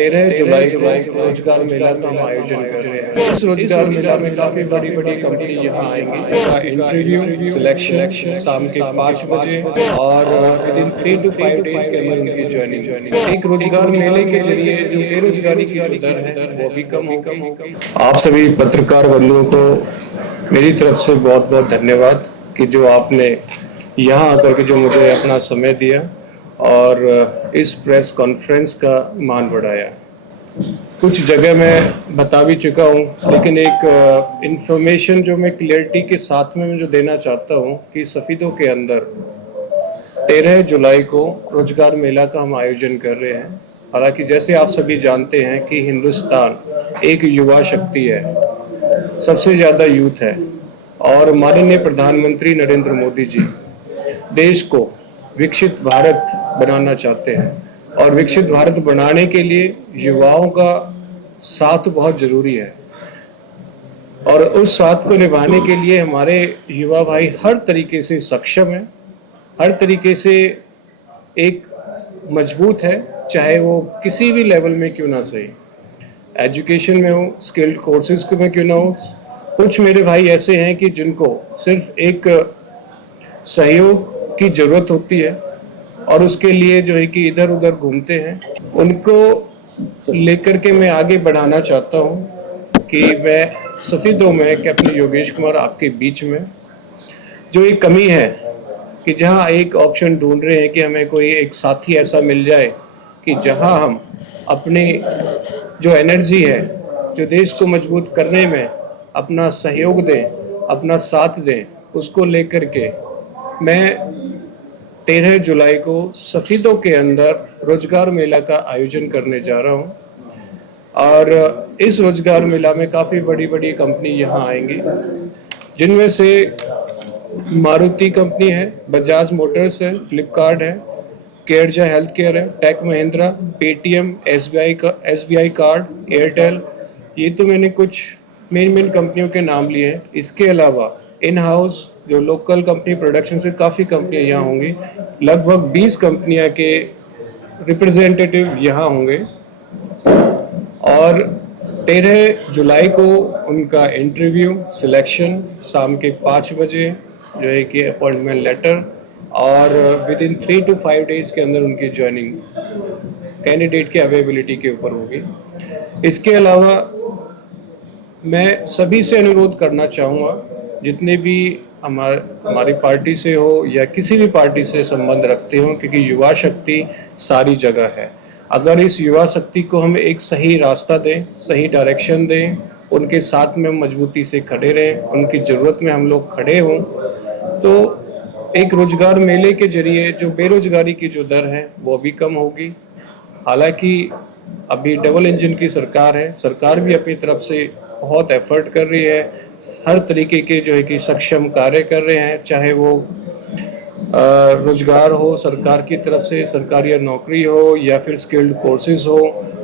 13 जुलाई को रोजगार मेला का हम आयोजन कर रहे हैं। इस रोजगार मेला में काफी बड़ी बड़ी कंपनी यहाँ आएंगी। का इंटरव्यू सिलेक्शन शाम के 5 बजे और विद इन 3 to 5 डेज के अंदर उनकी ज्वाइनिंग। एक रोजगार मेले के जरिए जो बेरोजगारी की जो दर है वो भी कम होगी। आप सभी पत्रकार बंधुओं को मेरी तरफ से बहुत बहुत धन्यवाद कि जो आपने यहाँ आकर के जो मुझे अपना समय दिया और इस प्रेस कॉन्फ्रेंस का मान बढ़ाया। कुछ जगह मैं बता भी चुका हूँ, लेकिन एक इंफॉर्मेशन जो मैं क्लियरिटी के साथ में जो देना चाहता हूँ कि सफीदों के अंदर 13 जुलाई को रोजगार मेला का हम आयोजन कर रहे हैं। हालांकि जैसे आप सभी जानते हैं कि हिंदुस्तान एक युवा शक्ति है, सबसे ज़्यादा यूथ है और माननीय प्रधानमंत्री नरेंद्र मोदी जी देश को विकसित भारत बनाना चाहते हैं और विकसित भारत बनाने के लिए युवाओं का साथ बहुत जरूरी है और उस साथ को निभाने के लिए हमारे युवा भाई हर तरीके से सक्षम है, हर तरीके से एक मजबूत है, चाहे वो किसी भी लेवल में क्यों ना सही, एजुकेशन में हो, स्किल्ड कोर्सेज में क्यों ना हो। कुछ मेरे भाई ऐसे हैं कि जिनको सिर्फ एक सहयोग की जरूरत होती है और उसके लिए जो है कि इधर उधर घूमते हैं, उनको लेकर के मैं आगे बढ़ाना चाहता हूं कि मैं सफीदों में कैप्टन योगेश कुमार आपके बीच में जो एक कमी है कि जहां एक ऑप्शन ढूंढ रहे हैं कि हमें कोई एक साथी ऐसा मिल जाए कि जहां हम अपनी जो एनर्जी है, जो देश को मजबूत करने में अपना सहयोग दें, अपना साथ दें, उसको लेकर के मैं 13 जुलाई को सफीदों के अंदर रोजगार मेला का आयोजन करने जा रहा हूं और इस रोजगार मेला में काफ़ी बड़ी बड़ी कंपनी यहां आएंगी, जिनमें से मारुति कंपनी है, बजाज मोटर्स है, फ्लिपकार्ट है, केयरजा हेल्थ केयर है, tech Mahindra, Paytm, SBI card, Airtel. ये तो मैंने कुछ मेन कंपनियों के नाम लिए हैं। इसके अलावा इन हाउस जो लोकल कंपनी प्रोडक्शन से काफ़ी कंपनियां यहाँ होंगी, लगभग 20 कंपनियां के रिप्रेजेंटेटिव यहाँ होंगे और 13 जुलाई को उनका इंटरव्यू सिलेक्शन शाम के 5 बजे जो है कि अपॉइंटमेंट लेटर और विद इन 3 to 5 डेज के अंदर उनकी ज्वाइनिंग कैंडिडेट की अवेलेबिलिटी के ऊपर होगी। इसके अलावा मैं सभी से अनुरोध करना चाहूँगा, जितने भी हमारी पार्टी से हो या किसी भी पार्टी से संबंध रखते हो, क्योंकि युवा शक्ति सारी जगह है। अगर इस युवा शक्ति को हम एक सही रास्ता दें, सही डायरेक्शन दें, उनके साथ में मजबूती से खड़े रहें, उनकी ज़रूरत में हम लोग खड़े हों, तो एक रोजगार मेले के जरिए जो बेरोजगारी की जो दर है वो भी कम होगी। हालांकि अभी डबल इंजन की सरकार है, सरकार भी अपनी तरफ से बहुत एफर्ट कर रही है, हर तरीके के जो है कि सक्षम कार्य कर रहे हैं, चाहे वो रोजगार हो सरकार की तरफ से, सरकारी नौकरी हो या फिर स्किल्ड कोर्सेज हो,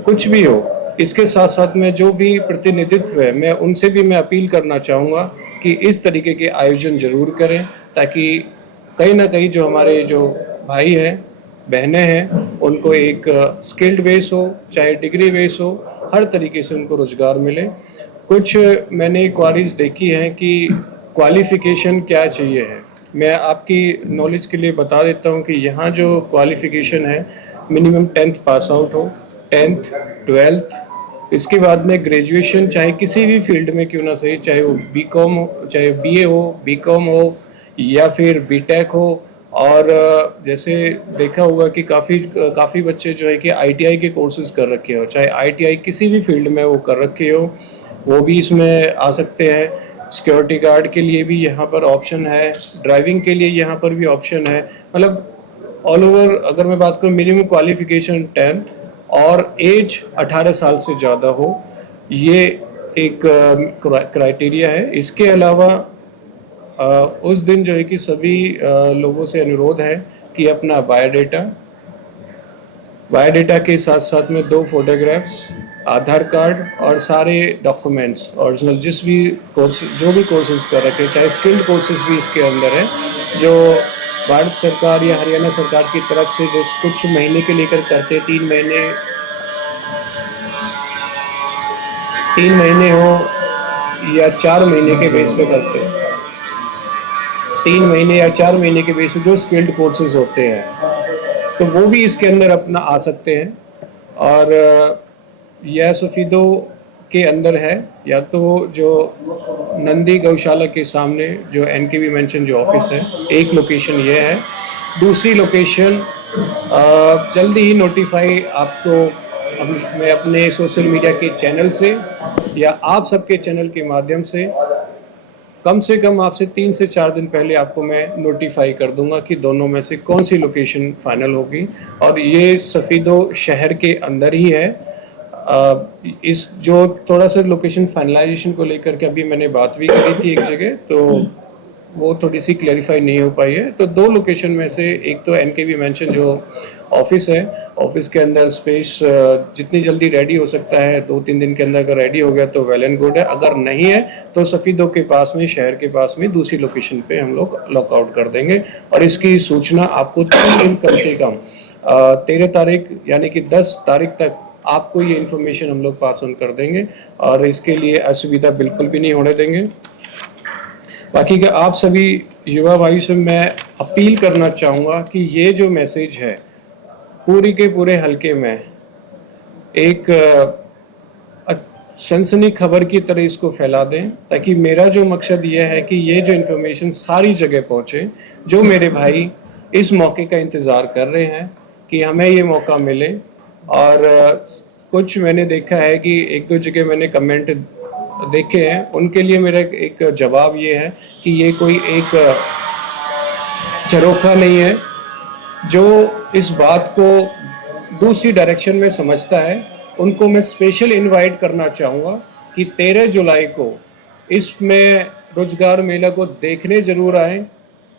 कुछ भी हो। इसके साथ साथ में जो भी प्रतिनिधित्व है, मैं उनसे भी मैं अपील करना चाहूँगा कि इस तरीके के आयोजन जरूर करें, ताकि कहीं ना कहीं जो हमारे जो भाई हैं, बहनें हैं, उनको एक स्किल्ड बेस हो, चाहे डिग्री बेस हो, हर तरीके से उनको रोजगार मिले। कुछ मैंने क्वारीज देखी हैं कि क्वालिफिकेशन क्या चाहिए है। मैं आपकी नॉलेज के लिए बता देता हूं कि यहाँ जो क्वालिफिकेशन है, मिनिमम 10th पास आउट हो, 10th 12th, इसके बाद में ग्रेजुएशन चाहे किसी भी फील्ड में क्यों ना सही, चाहे वो बीकॉम हो, चाहे बीए हो, बीकॉम हो या फिर बीटेक हो। और जैसे देखा होगा कि काफ़ी बच्चे जो है कि आईटीआई के कोर्सेज कर रखे हो, चाहे आईटीआई किसी भी फील्ड में वो कर रखे हो, वो भी इसमें आ सकते हैं। सिक्योरिटी गार्ड के लिए भी यहाँ पर ऑप्शन है, ड्राइविंग के लिए यहाँ पर भी ऑप्शन है। मतलब ऑल ओवर अगर मैं बात करूँ, मिनिमम क्वालिफिकेशन 10th और एज 18 साल से ज़्यादा हो, ये एक क्राइटेरिया है। इसके अलावा उस दिन जो है कि सभी लोगों से अनुरोध है कि अपना बायोडेटा के साथ साथ में 2 फोटोग्राफ्स, आधार कार्ड और सारे डॉक्यूमेंट्स ओरिजिनल, जो भी कोर्सेज कर रखे, चाहे स्किल्ड कोर्सेज भी इसके अंदर है, जो भारत सरकार या हरियाणा सरकार की तरफ से जो कुछ महीने के लेकर करते, 3 महीने 3 महीने हो या 4 महीने के बेस पे करते हैं। 3 महीने या 4 महीने के बेस पे जो स्किल्ड कोर्सेज होते हैं तो वो भी इसके अंदर अपना आ सकते हैं। और यह सफ़ीदो के अंदर है, या तो जो नंदी गौशाला के सामने जो NKB मेंशन जो ऑफिस है, एक लोकेशन ये है। दूसरी लोकेशन जल्दी ही नोटिफाई आपको मैं अपने सोशल मीडिया के चैनल से या आप सबके चैनल के माध्यम से कम आपसे 3 से 4 दिन पहले आपको मैं नोटिफाई कर दूंगा कि दोनों में से कौन सी लोकेशन फाइनल होगी। और ये सफ़ीदो शहर के अंदर ही है। इस जो थोड़ा सा लोकेशन फाइनलाइजेशन को लेकर के अभी मैंने बात भी करी थी एक जगह, तो वो थोड़ी सी क्लैरिफाई नहीं हो पाई है। तो 2 लोकेशन में से एक तो NKB मेंशन जो ऑफिस है, ऑफिस के अंदर स्पेस जितनी जल्दी रेडी हो सकता है 2-3 दिन के अंदर अगर रेडी हो गया तो वेल एंड गुड है। अगर नहीं है तो सफ़ीदो के पास में, शहर के पास में दूसरी लोकेशन पे हम लोग लॉकआउट कर देंगे। और इसकी सूचना आपको 3 दिन कम से कम 13 तारीख यानी कि 10 तारीख तक आपको ये इन्फॉर्मेशन हम लोग पास ऑन कर देंगे और इसके लिए असुविधा बिल्कुल भी नहीं होने देंगे। बाकी कि आप सभी युवा भाई से मैं अपील करना चाहूँगा कि ये जो मैसेज है पूरी के पूरे हलके में एक सनसनी खबर की तरह इसको फैला दें, ताकि मेरा जो मकसद ये है कि ये जो इन्फॉर्मेशन सारी जगह पहुँचे। जो मेरे भाई इस मौके का इंतज़ार कर रहे हैं कि हमें ये मौका मिले। और कुछ मैंने देखा है कि 1-2 जगह मैंने कमेंट देखे हैं, उनके लिए मेरा एक जवाब ये है कि ये कोई एक झरोखा नहीं है जो इस बात को दूसरी डायरेक्शन में समझता है। उनको मैं स्पेशल इनवाइट करना चाहूँगा कि 13 जुलाई को इसमें रोजगार मेला को देखने जरूर आए,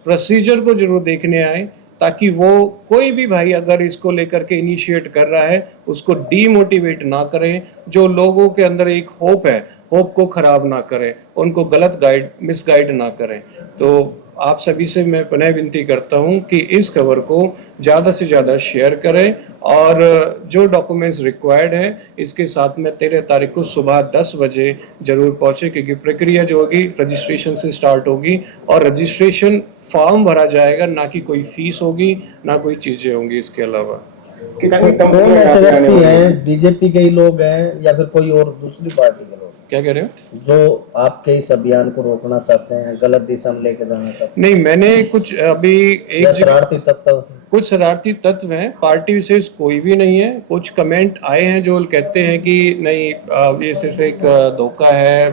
प्रोसीजर को जरूर देखने आए, ताकि वो कोई भी भाई अगर इसको लेकर के इनिशिएट कर रहा है उसको डीमोटिवेट ना करें। जो लोगों के अंदर एक होप है, होप को खराब ना करें, उनको गलत मिसगाइड ना करें। तो आप सभी से मैं पुनः विनती करता हूं कि इस खबर को ज़्यादा से ज़्यादा शेयर करें और जो डॉक्यूमेंट्स रिक्वायर्ड है इसके साथ में 13 तारीख को सुबह 10 बजे जरूर पहुंचे, क्योंकि प्रक्रिया जो होगी रजिस्ट्रेशन से स्टार्ट होगी और रजिस्ट्रेशन फॉर्म भरा जाएगा, ना कि कोई फीस होगी, ना कोई चीज़ें होंगी इसके अलावा। कौन ऐसे व्यक्ति हैं, बीजेपी के ही लोग हैं या फिर कोई और दूसरी पार्टी के लोग? क्या कह रहे हो? जो आपके इस अभियान को रोकना चाहते हैं, गलत दिशा में लेके जाना चाहते हैं? नहीं, मैंने कुछ अभी एक शरारती तत्व, कुछ शरारती तत्व हैं, पार्टी विशेष कोई भी नहीं है। कुछ कमेंट आए हैं जो कहते हैं कि नहीं ये सिर्फ एक धोखा है,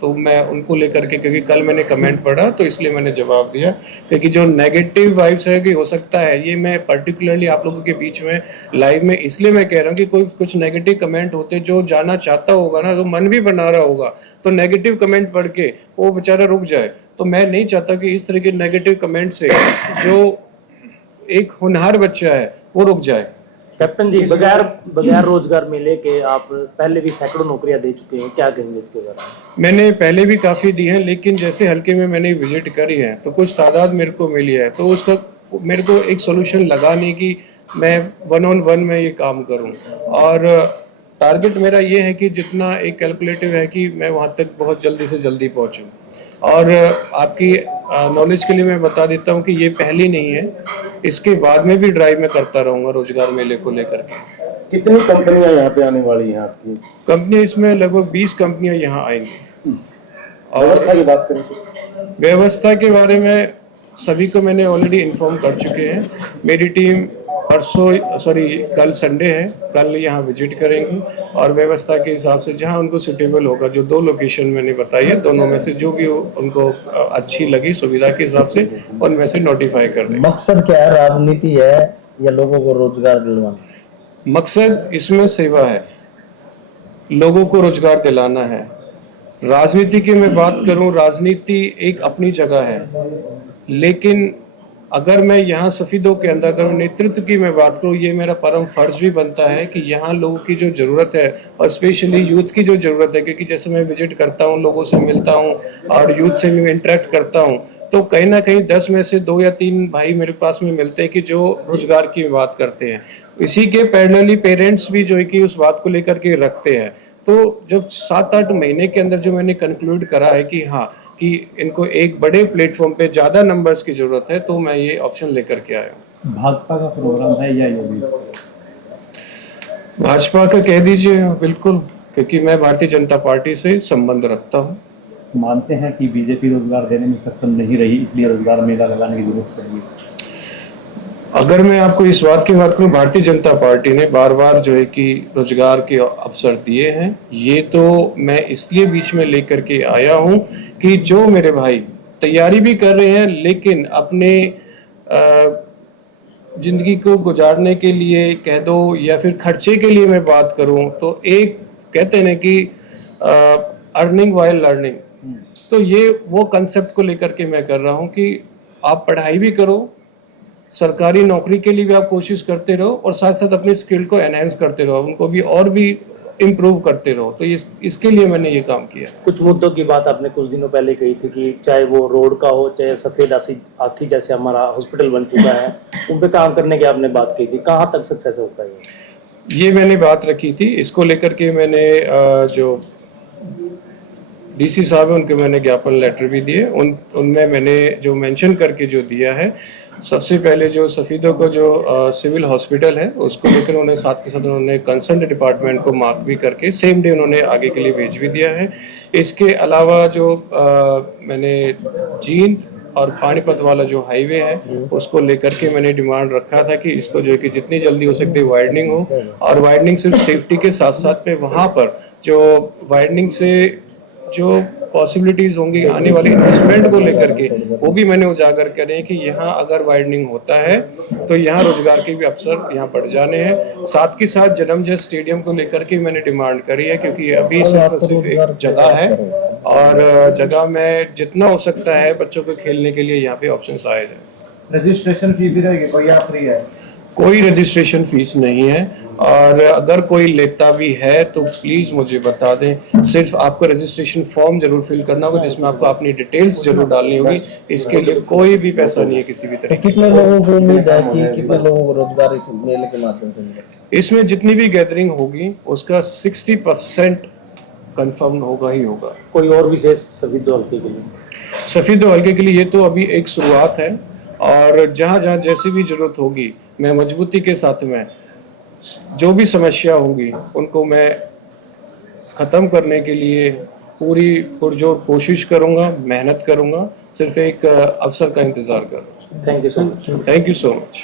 तो मैं उनको लेकर के, क्योंकि कल मैंने कमेंट पढ़ा तो इसलिए मैंने जवाब दिया। क्योंकि जो नेगेटिव वाइब्स है कि हो सकता है, ये मैं पर्टिकुलरली आप लोगों के बीच में लाइव में इसलिए मैं कह रहा हूँ कि कोई कुछ नेगेटिव कमेंट होते जो जाना चाहता होगा ना, जो मन भी बना रहा होगा, तो नेगेटिव कमेंट पढ़ के वो बेचारा रुक जाए। तो मैं नहीं चाहता कि इस तरह के नेगेटिव कमेंट से जो एक होनहार बच्चा है वो रुक जाए। कैप्टन जी, बगैर रोजगार मेले के आप पहले भी सैकड़ों नौकरियां दे चुके हैं, क्या कहेंगे इसके बारे में? मैंने पहले भी काफ़ी दी हैं, लेकिन जैसे हल्के में मैंने विजिट करी है तो कुछ तादाद मेरे को मिली है, तो उसका मेरे को एक सोल्यूशन लगा नहीं कि मैं 1-on-1 में ये काम करूं। और टारगेट मेरा ये है कि जितना एक कैलकुलेटिव है कि मैं वहाँ तक बहुत जल्दी से जल्दी पहुँचूँ। और आपकी नॉलेज के लिए मैं बता देता हूँ कि ये पहली नहीं है, इसके बाद में भी ड्राइव में करता रहूँगा रोजगार मेले को लेकर के। कितनी कंपनियां यहाँ पे आने वाली हैं आपकी? कंपनियां इसमें लगभग 20 कंपनियां यहाँ आएंगी। और व्यवस्था की बात करें तो व्यवस्था के बारे में सभी को मैंने ऑलरेडी इन्फॉर्म कर चुके हैं। मेरी टीम कल संडे है, कल यहाँ विजिट करेंगी और व्यवस्था के हिसाब से जहाँ उनको सुटेबल होगा, जो 2 लोकेशन मैंने बताई है, दोनों में से जो भी उनको अच्छी लगी सुविधा के हिसाब से उनमें से नोटिफाई कर देंगे। मकसद क्या है, राजनीति है या लोगों को रोजगार दिलवाना? मकसद इसमें सेवा है, लोगों को रोजगार दिलाना है। राजनीति की मैं बात करूं, राजनीति एक अपनी जगह है, लेकिन अगर मैं यहाँ सफ़ीदों के अंदर अगर नेतृत्व की मैं बात करूँ, ये मेरा परम फर्ज भी बनता है कि यहाँ लोगों की जो ज़रूरत है और स्पेशली यूथ की जो ज़रूरत है, क्योंकि जैसे मैं विजिट करता हूँ, लोगों से मिलता हूँ और यूथ से भी इंटरेक्ट करता हूँ, तो कहीं ना कहीं 10 में से 2 या 3 भाई मेरे पास में मिलते हैं कि जो रोजगार की बात करते हैं। इसी के पैरेलली पेरेंट्स भी जो है कि उस बात को लेकर के रखते हैं। तो जब 7-8 महीने के अंदर जो मैंने कंक्लूड करा है कि हाँ कि इनको एक बड़े प्लेटफॉर्म पे ज़्यादा नंबर्स की ज़रूरत है, तो मैं ये ऑप्शन लेकर के आया हूँ। भाजपा का प्रोग्राम है या योगी? भाजपा का कह दीजिए, बिल्कुल, क्योंकि मैं भारतीय जनता पार्टी से संबंध रखता हूँ। मानते हैं कि बीजेपी रोजगार देने में सक्षम नहीं रही, इसलिए रोजगार मेला लगाने की जरूरत पड़ी। अगर मैं आपको इस बात की बात करूं, भारतीय जनता पार्टी ने बार बार जो है कि रोजगार के अवसर दिए हैं। ये तो मैं इसलिए बीच में लेकर के आया हूं कि जो मेरे भाई तैयारी भी कर रहे हैं, लेकिन अपने जिंदगी को गुजारने के लिए कह दो या फिर खर्चे के लिए मैं बात करूं, तो एक कहते हैं ना कि अर्निंग वाइल लर्निंग, तो ये वो कंसेप्ट को लेकर के मैं कर रहा हूं कि आप पढ़ाई भी करो, सरकारी नौकरी के लिए भी आप कोशिश करते रहो, और साथ साथ अपनी स्किल को एनहेंस करते रहो, उनको भी और भी इम्प्रूव करते रहो। तो इसके लिए मैंने ये काम किया। कुछ मुद्दों की बात आपने कुछ दिनों पहले कही थी कि चाहे वो रोड का हो, चाहे सफेद हाथी जैसे हमारा हॉस्पिटल बन चुका है, उन पे काम करने की आपने बात की थी। कहाँ तक सक्सेस होता है ये मैंने बात रखी थी। इसको लेकर के मैंने जो डीसी साहब है उनके मैंने ज्ञापन लेटर भी दिए। उनमें मैंने जो मेंशन करके जो दिया है, सबसे पहले जो सफीदों को जो सिविल हॉस्पिटल है उसको लेकर उन्होंने साथ के साथ उन्होंने कंसर्न डिपार्टमेंट को मार्क भी करके सेम डे उन्होंने आगे के लिए भेज भी दिया है। इसके अलावा जो मैंने जींद और पानीपत वाला जो हाईवे है उसको लेकर के मैंने डिमांड रखा था कि इसको जो है कि जितनी जल्दी हो सकती है वाइडनिंग हो, और वाइडनिंग सिर्फ सेफ्टी के साथ साथ में वहाँ पर जो वाइडनिंग से जो पॉसिबिलिटीज होंगी आने वाले इन्वेस्टमेंट को लेकर के, वो भी मैंने उजागर करे कि यहाँ अगर वाइडनिंग होता है तो यहाँ रोजगार के भी अवसर यहाँ बढ़ जाने हैं। साथ के साथ जन्मजय स्टेडियम को लेकर के मैंने डिमांड करी है, क्योंकि अभी सिर्फ एक जगह है, और जगह में जितना हो सकता है बच्चों को खेलने के लिए यहाँ पे ऑप्शंस आए जाए। रजिस्ट्रेशन फी भी रहेगी कोई या फ्री है? कोई रजिस्ट्रेशन फीस नहीं है, और अगर कोई लेता भी है तो प्लीज़ मुझे बता दें। सिर्फ आपको रजिस्ट्रेशन फॉर्म जरूर फिल करना होगा, जिसमें आपको अपनी डिटेल्स जरूर डालनी होगी। इसके लिए कोई भी पैसा नहीं है किसी भी तरह। कितने लोगों को उम्मीद है कि कितने लोगों को रोजगार इस मेले के माध्यम से मिलेगा? इसमें जितनी भी गैदरिंग होगी उसका 60% कंफर्म होगा ही होगा। कोई और विशेष सफीदो हल्के के लिए? सफीदो हल्के के लिए ये तो अभी एक शुरुआत है, और जहाँ जहाँ जैसी भी जरूरत होगी मैं मजबूती के साथ में जो भी समस्या होंगी उनको मैं ख़त्म करने के लिए पूरी पुरजोर कोशिश करूँगा, मेहनत करूँगा। सिर्फ एक अवसर का इंतज़ार कर रहा हूँ। Thank you so much. Thank you so much.